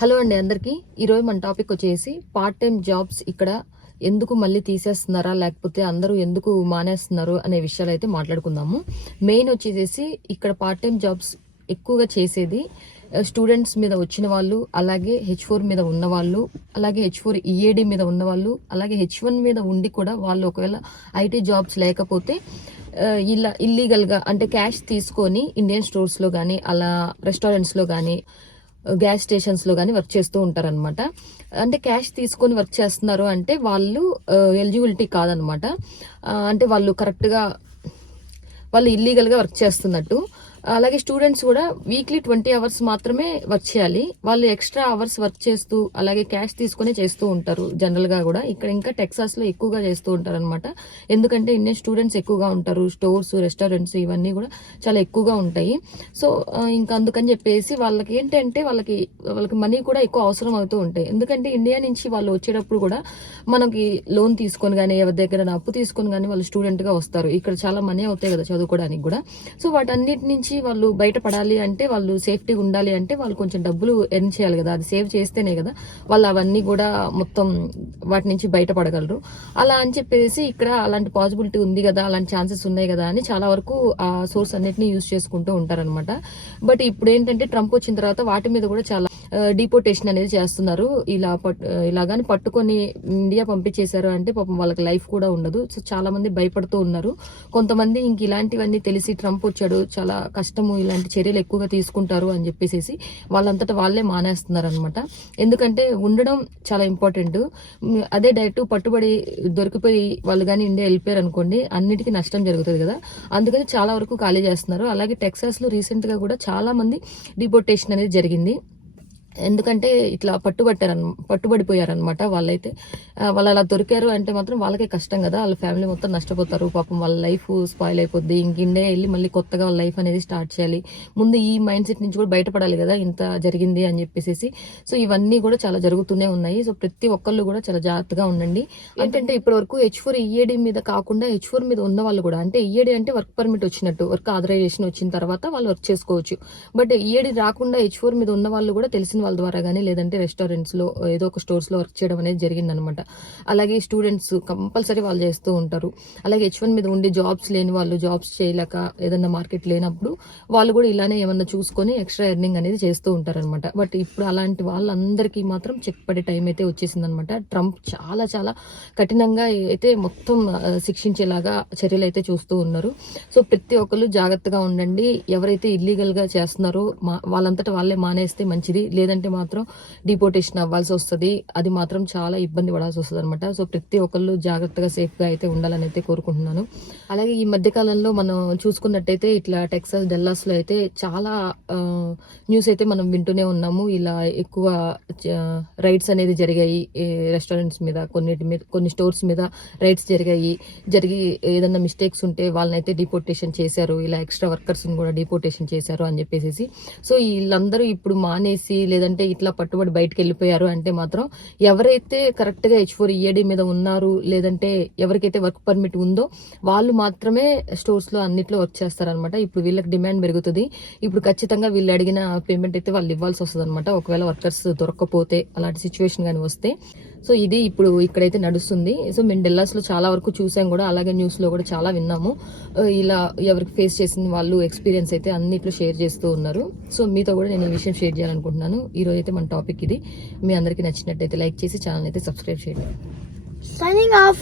Hello అండి అందరికీ. ఈరోజు మన టాపిక్ వచ్చేసి పార్ట్ టైం జాబ్స్ ఇక్కడ ఎందుకు మళ్ళీ తీసేస్తున్నారా, లేకపోతే అందరూ ఎందుకు మానేస్తున్నారు అనే విషయాలు అయితే మాట్లాడుకుందాము. మెయిన్ వచ్చేసి ఇక్కడ పార్ట్ టైం జాబ్స్ ఎక్కువగా చేసేది స్టూడెంట్స్ మీద వచ్చిన వాళ్ళు, అలాగే H4 మీద ఉన్న వాళ్ళు, అలాగే H4 EAD మీద ఉన్న వాళ్ళు, అలాగే H1 మీద ఉండి కూడా వాళ్ళు ఒకవేళ ఐటీ జాబ్స్ లేకపోతే ఇలా ఇల్లీగల్గా అంటే క్యాష్ తీసుకొని ఇండియన్ స్టోర్స్లో కానీ అలా రెస్టారెంట్స్లో కానీ గ్యాస్ స్టేషన్స్లో కానీ వర్క్ చేస్తూ ఉంటారనమాట. అంటే క్యాష్ తీసుకొని వర్క్ చేస్తున్నారు అంటే వాళ్ళు ఎలిజిబిలిటీ కాదనమాట. అంటే వాళ్ళు కరెక్ట్గా వాళ్ళు ఇల్లీగల్గా వర్క్ చేస్తున్నట్టు. అలాగే స్టూడెంట్స్ కూడా వీక్లీ 20 అవర్స్ మాత్రమే వర్క్ చేయాలి. వాళ్ళు ఎక్స్ట్రా అవర్స్ వర్క్ చేస్తూ అలాగే క్యాష్ తీసుకుని చేస్తూ ఉంటారు. జనరల్ గా కూడా ఇక్కడ ఇంకా టెక్సాస్ లో ఎక్కువగా చేస్తూ ఉంటారు అనమాట. ఎందుకంటే ఇండియన్ స్టూడెంట్స్ ఎక్కువగా ఉంటారు, స్టోర్స్ రెస్టారెంట్స్ ఇవన్నీ కూడా చాలా ఎక్కువగా ఉంటాయి. సో ఇంకా అందుకని చెప్పేసి వాళ్ళకి ఏంటంటే వాళ్ళకి మనీ కూడా ఎక్కువ అవసరం అవుతూ ఉంటాయి. ఎందుకంటే ఇండియా నుంచి వాళ్ళు వచ్చేటప్పుడు కూడా మనకి లోన్ తీసుకొని కానీ ఎవరి దగ్గర అప్పు తీసుకొని కానీ వాళ్ళు స్టూడెంట్ గా వస్తారు. ఇక్కడ చాలా మనీ అవుతాయి కదా చదువుకోవడానికి కూడా. సో వాటన్నిటి నుంచి వాళ్ళు బయటపడాలి అంటే, వాళ్ళు సేఫ్టీ ఉండాలి అంటే వాళ్ళు కొంచెం డబ్బులు ఎర్న్ చేయాలి కదా. అది సేవ్ చేస్తేనే కదా వాళ్ళు అవన్నీ కూడా మొత్తం వాటి నుంచి బయటపడగలరు. అలా అని చెప్పేసి ఇక్కడ అలాంటి పాసిబిలిటీ ఉంది కదా, అలాంటి ఛాన్సెస్ ఉన్నాయి కదా అని చాలా వరకు ఆ సోర్స్ అన్నిటిని యూజ్ చేసుకుంటూ ఉంటారనమాట. బట్ ఇప్పుడు ఏంటంటే ట్రంప్ వచ్చిన తర్వాత వాటి మీద కూడా చాలా డిపోటేషన్ అనేది చేస్తున్నారు. ఇలాగాని పట్టుకొని ఇండియా పంపించేశారు అంటే పాపం వాళ్ళకి లైఫ్ కూడా ఉండదు. సో చాలా మంది భయపడుతూ ఉన్నారు. కొంతమంది ఇంక ఇలాంటివన్నీ తెలిసి ట్రంప్ వచ్చాడు, చాలా కష్టము, ఇలాంటి చర్యలు ఎక్కువగా తీసుకుంటారు అని చెప్పేసి వాళ్ళంతటా వాళ్ళే మానేస్తున్నారు అనమాట. ఎందుకంటే ఉండడం చాలా ఇంపార్టెంట్. అదే డైరెక్ట్ పట్టుబడి దొరికిపోయి వాళ్ళు కానీ ఇండియా వెళ్ళిపోయారు అనుకోండి, అన్నిటికీ నష్టం జరుగుతుంది కదా. అందుకని చాలా వరకు ఖాళీ చేస్తున్నారు. అలాగే టెక్సాస్ లో రీసెంట్ గా కూడా చాలా మంది డిపోటేషన్ అనేది జరిగింది. ఎందుకంటే ఇట్లా పట్టుబడిపోయారనమాట. వాళ్ళైతే వాళ్ళు అలా దొరికారు అంటే మాత్రం వాళ్ళకే కష్టం కదా, వాళ్ళ ఫ్యామిలీ మొత్తం నష్టపోతారు. పాపం వాళ్ళ లైఫ్ స్పాయిల్ అయిపోద్ది. ఇంక ఇండియా వెళ్ళి మళ్ళీ కొత్తగా వాళ్ళ లైఫ్ అనేది స్టార్ట్ చేయాలి. ముందు ఈ మైండ్ సెట్ నుంచి కూడా బయటపడాలి కదా, ఇంత జరిగింది అని చెప్పేసి. సో ఇవన్నీ కూడా చాలా జరుగుతూనే ఉన్నాయి. సో ప్రతి ఒక్కళ్ళు కూడా చాలా జాగ్రత్తగా ఉండండి. ఏంటంటే ఇప్పటి వరకు H4 EAD మీద కాకుండా H4 మీద ఉన్న వాళ్ళు కూడా, అంటే EAD అంటే వర్క్ పర్మిట్ వచ్చినట్టు, వర్క్ ఆథరైజేషన్ వచ్చిన తర్వాత వాళ్ళు వర్క్ చేసుకోవచ్చు. బట్ EAD రాకుండా H4 మీద ఉన్న వాళ్ళు కూడా తెలిసిన వాళ్ళ ద్వారా కానీ లేదంటే రెస్టారెంట్స్ లో ఏదో ఒక స్టోర్స్ లో వర్క్ చేయడం అనేది జరిగిందనమాట. అలాగే స్టూడెంట్స్ కంపల్సరీ వాళ్ళు చేస్తూ ఉంటారు. అలాగే H1 మీద ఉండి జాబ్స్ లేని వాళ్ళు, జాబ్స్ చేయలేక ఏదన్నా మార్కెట్ లేనప్పుడు వాళ్ళు కూడా ఇలానే ఏమన్నా చూసుకొని ఎక్స్ట్రా ఎర్నింగ్ అనేది చేస్తూ ఉంటారనమాట. బట్ ఇప్పుడు అలాంటి వాళ్ళందరికీ మాత్రం చెక్ పడే టైం అయితే వచ్చేసిందనమాట. ట్రంప్ చాలా చాలా కఠినంగా అయితే మొత్తం శిక్షించేలాగా చర్యలు అయితే చూస్తూ ఉన్నారు. సో ప్రతి ఒక్కరు జాగ్రత్తగా ఉండండి. ఎవరైతే ఇల్లీగల్ గా చేస్తున్నారో వాళ్ళంతటా వాళ్ళే మానేస్తే మంచిది. లేదంటే మాత్రం డిపోటేషన్ అవ్వాల్సి వస్తుంది. అది మాత్రం చాలా ఇబ్బంది పడాల్సి వస్తుంది అనమాట. సో ప్రతి ఒక్కళ్ళు జాగ్రత్తగా సేఫ్ గా అయితే ఉండాలని అయితే కోరుకుంటున్నాను. అలాగే ఈ మధ్య కాలంలో మనం చూసుకున్నట్టయితే ఇట్లా టెక్సాస్ డల్లాస్ లో అయితే చాలా న్యూస్ అయితే మనం వింటూనే ఉన్నాము. ఇలా ఎక్కువ రైడ్స్ అనేది జరిగాయి రెస్టారెంట్స్ మీద, కొన్ని స్టోర్స్ మీద రైడ్స్ జరిగి ఏదన్నా మిస్టేక్స్ ఉంటే వాళ్ళనైతే డిపోటేషన్ చేశారు. ఇలా ఎక్స్ట్రా వర్కర్స్ కూడా డిపోటేషన్ చేశారు అని చెప్పేసి. సో వీళ్ళందరూ ఇప్పుడు మానేసి లేదంటే ఇట్లా పట్టుబడి బయటకు వెళ్ళిపోయారు అంటే మాత్రం ఎవరైతే కరెక్ట్ గా H4 EAD మీద ఉన్నారు, లేదంటే ఎవరికైతే వర్క్ పర్మిట్ ఉందో వాళ్ళు మాత్రమే స్టోర్స్ లో అన్నిట్లో వర్క్ చేస్తారనమాట. ఇప్పుడు వీళ్ళకి డిమాండ్ పెరుగుతుంది. ఇప్పుడు ఖచ్చితంగా వీళ్ళు అడిగిన పేమెంట్ అయితే వాళ్ళు ఇవ్వాల్సి వస్తుంది అనమాట, ఒకవేళ వర్కర్స్ దొరకకపోతే, అలాంటి సిచ్యువేషన్ కానీ వస్తే. సో ఇది ఇప్పుడు ఇక్కడైతే నడుస్తుంది. సో మేము డెల్లాస్ లో చాలా వరకు చూసాం కూడా, అలాగే న్యూస్ లో కూడా చాలా విన్నాము. ఇలా ఎవరికి ఫేస్ చేసిన వాళ్ళు ఎక్స్పీరియన్స్ అయితే అన్నిట్లో షేర్ చేస్తూ ఉన్నారు. సో మీతో కూడా నేను ఈ విషయం షేర్ చేయాలనుకుంటున్నాను. ఈ రోజు అయితే మన టాపిక్ ఇది. మీ అందరికీ నచ్చినట్టయితే లైక్ చేసి ఛానల్ అయితే సబ్స్క్రైబ్ చేయండి. Signing off.